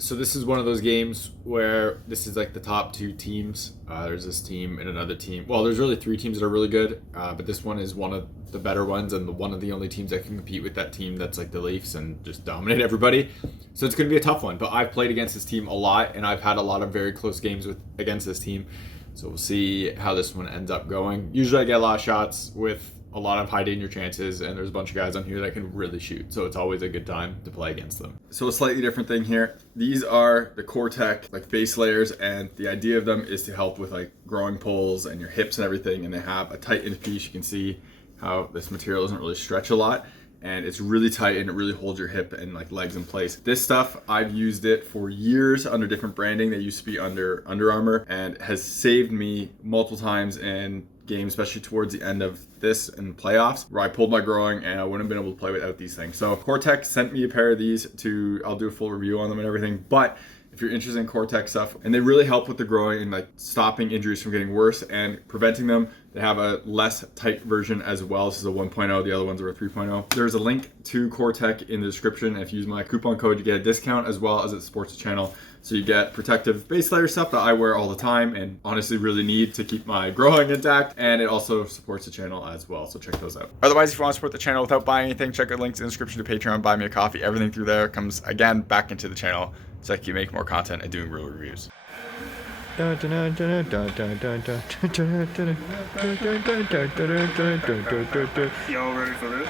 So this is one of those games where this is like the top two teams. There's this team and another team. Well, there's really three teams that are really good, but this one is one of the better ones and one of the only teams that can compete with that team that's like the Leafs and just dominate everybody. So it's going to be a tough one, but I've played against this team a lot and I've had a lot of very close games against this team. So we'll see how this one ends up going. Usually I get a lot of shots with a lot of high danger chances, and there's a bunch of guys on here that can really shoot, so it's always a good time to play against them. So a slightly different thing here. These are the Konekt like base layers, and the idea of them is to help with like growing poles and your hips and everything, and they have a tight end piece. You can see how this material doesn't really stretch a lot, and it's really tight and it really holds your hip and like legs in place. This stuff, I've used it for years under different branding. They used to be under Under Armour, and has saved me multiple times in games, especially towards the end of this and playoffs, where I pulled my groin and I wouldn't have been able to play without these things. So Konekt sent me a pair of these I'll do a full review on them and everything, but if you're interested in Konekt stuff, and they really help with the groin and like stopping injuries from getting worse and preventing them. They have a less tight version as well. This is a 1.0, the other ones are a 3.0. There's a link to Konekt in the description. If you use my coupon code, you get a discount, as well as it supports the channel. So you get protective base layer stuff that I wear all the time and honestly really need to keep my groin intact, and it also supports the channel as well, so check those out. Otherwise, if you want to support the channel without buying anything, check out links in the description to Patreon, buy me a coffee. Everything through there comes again back into the channel so I can make more content and doing real reviews. Y'all ready for this?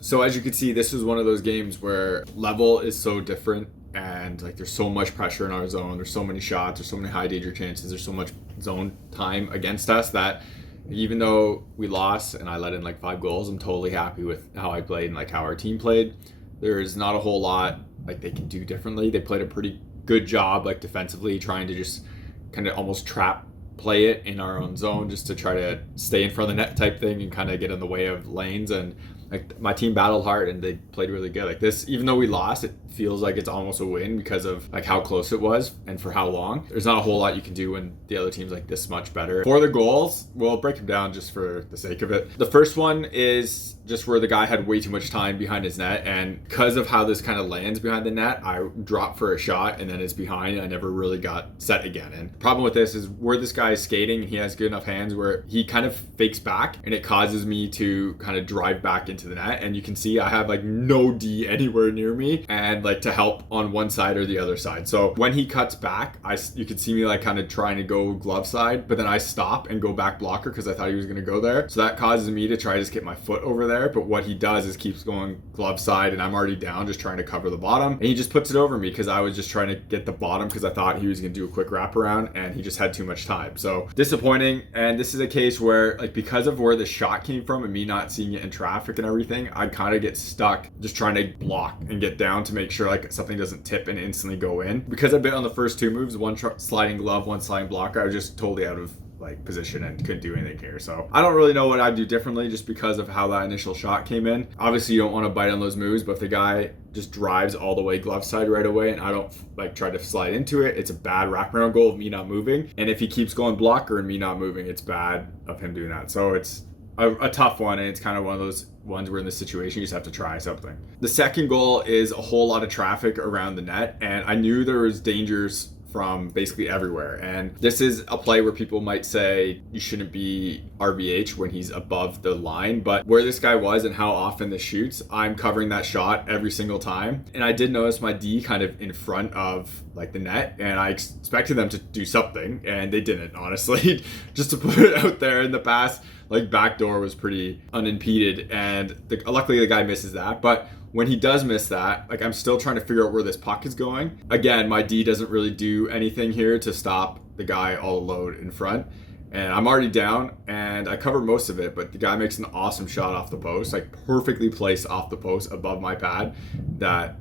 So as you can see, this was one of those games where level is so different, and like there's so much pressure in our zone. There's so many shots. There's so many high danger chances. There's so much zone time against us that even though we lost and I let in like 5 goals, I'm totally happy with how I played and like how our team played. There's not a whole lot like they can do differently. They played a pretty good job like defensively, trying to just kind of almost trap play it in our own zone just to try to stay in front of the net type thing and kind of get in the way of lanes. And like my team battled hard and they played really good. Like this, even though we lost, it feels like it's almost a win because of like how close it was and for how long. There's not a whole lot you can do when the other team's like this much better. For the goals, we'll break them down just for the sake of it. The first one is just where the guy had way too much time behind his net, and because of how this kind of lands behind the net, I drop for a shot and then it's behind. I never really got set again. And the problem with this is where this guy is skating and he has good enough hands where he kind of fakes back and it causes me to kind of drive back into the net. And you can see I have like no D anywhere near me and like to help on one side or the other side. So when he cuts back, you could see me like kind of trying to go glove side, but then I stop and go back blocker because I thought he was going to go there. So that causes me to try to just get my foot over there. But what he does is keeps going glove side and I'm already down just trying to cover the bottom, and he just puts it over me because I was just trying to get the bottom because I thought he was going to do a quick wraparound and he just had too much time. So disappointing. And this is a case where like because of where the shot came from and me not seeing it in traffic and everything, I kind of get stuck just trying to block and get down to make sure like something doesn't tip and instantly go in. Because I've been on the first 2 moves, one sliding glove, one sliding blocker, I was just totally out of like position and couldn't do anything here. So I don't really know what I'd do differently just because of how that initial shot came in. Obviously you don't want to bite on those moves, but if the guy just drives all the way glove side right away and I don't like try to slide into it, it's a bad wraparound goal of me not moving. And if he keeps going blocker and me not moving, it's bad of him doing that. So it's a tough one, and it's kind of one of those ones where in this situation you just have to try something. The second goal is a whole lot of traffic around the net, and I knew there was dangers from basically everywhere. And this is a play where people might say you shouldn't be RBH when he's above the line, but where this guy was and how often this shoots, I'm covering that shot every single time. And I did notice my D kind of in front of like the net, and I expected them to do something and they didn't, honestly. Just to put it out there, in the past, like backdoor was pretty unimpeded, and luckily the guy misses that. But when he does miss that, like I'm still trying to figure out where this puck is going. Again, my D doesn't really do anything here to stop the guy all alone in front. And I'm already down and I cover most of it, but the guy makes an awesome shot off the post, like perfectly placed off the post above my pad, that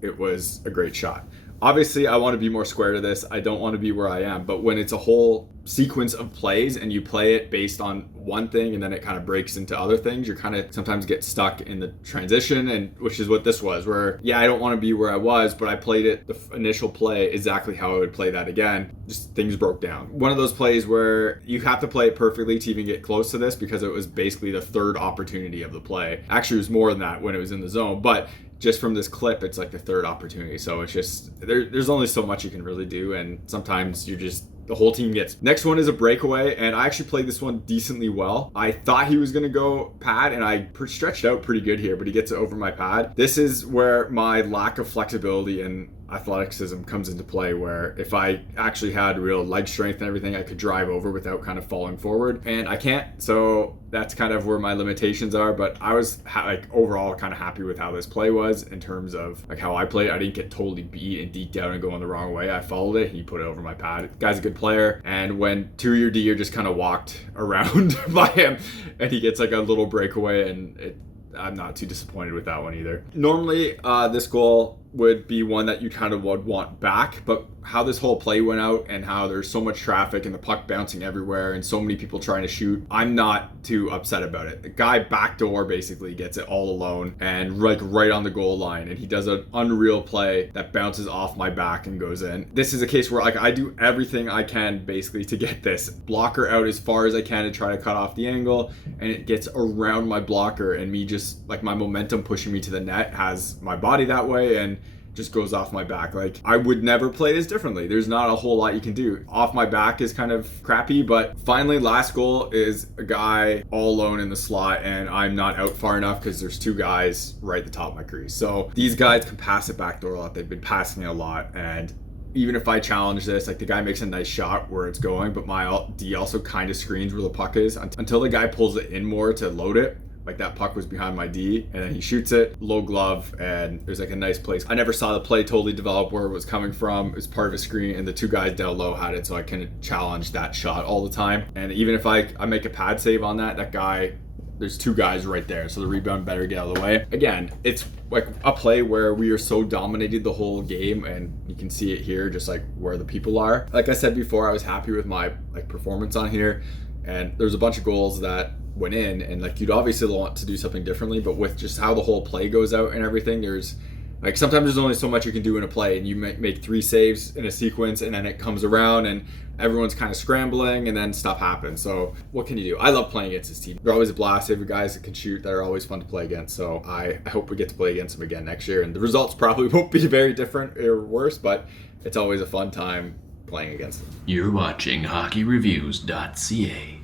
it was a great shot. Obviously, I want to be more square to this. I don't want to be where I am, but when it's a whole sequence of plays and you play it based on one thing and then it kind of breaks into other things, you're kind of sometimes get stuck in the transition, and which is what this was, where yeah, I don't want to be where I was, but I played it the initial play exactly how I would play that again. Just things broke down. One of those plays where you have to play it perfectly to even get close to this, because it was basically the third opportunity of the play. Actually, it was more than that when it was in the zone, but just from this clip, it's like the third opportunity. So it's just, there's only so much you can really do, and sometimes you just, the whole team gets. Next one is a breakaway, and I actually played this one decently well. I thought he was going to go pad, and I stretched out pretty good here, but he gets it over my pad. This is where my lack of flexibility and athleticism comes into play, where if I actually had real leg strength and everything, I could drive over without kind of falling forward, and I can't. So that's kind of where my limitations are. But I was like overall kind of happy with how this play was in terms of like how I played. I didn't get totally beat and deked out and going the wrong way. I followed it. He put it over my pad. The guy's a good player. And when 2-year D just kind of walked around by him, and he gets like a little breakaway, and I'm not too disappointed with that one either. Normally, this goal would be one that you kind of would want back, but how this whole play went out and how there's so much traffic and the puck bouncing everywhere and so many people trying to shoot, I'm not too upset about it. The guy backdoor basically gets it all alone and like right on the goal line, and he does an unreal play that bounces off my back and goes in. This is a case where like I do everything I can basically to get this blocker out as far as I can to try to cut off the angle, and it gets around my blocker, and me just like my momentum pushing me to the net has my body that way and just goes off my back. Like I would never play this differently. There's not a whole lot you can do. Off my back is kind of crappy, but finally last goal is a guy all alone in the slot, and I'm not out far enough because there's 2 guys right at the top of my crease. So these guys can pass it backdoor a lot. They've been passing it a lot, and even if I challenge this, like the guy makes a nice shot where it's going, but my D also kind of screens where the puck is until the guy pulls it in more to load it. Like that puck was behind my D, and then he shoots it, low glove, and there's like a nice place. I never saw the play totally develop where it was coming from. It was part of a screen, and the 2 guys down low had it, so I can challenge that shot all the time. And even if I make a pad save on that guy, there's 2 guys right there, so the rebound better get out of the way. Again, it's like a play where we are so dominated the whole game, and you can see it here, just like where the people are. Like I said before, I was happy with my like performance on here, and there's a bunch of goals that went in, and like you'd obviously want to do something differently, but with just how the whole play goes out and everything, there's like sometimes there's only so much you can do in a play, and you make 3 saves in a sequence, and then it comes around and everyone's kind of scrambling, and then stuff happens. So what can you do? I love playing against this team. They're always a blast. They have guys that can shoot that are always fun to play against. So I hope we get to play against them again next year, and the results probably won't be very different or worse, but it's always a fun time playing against them. You're watching HockeyReviews.ca.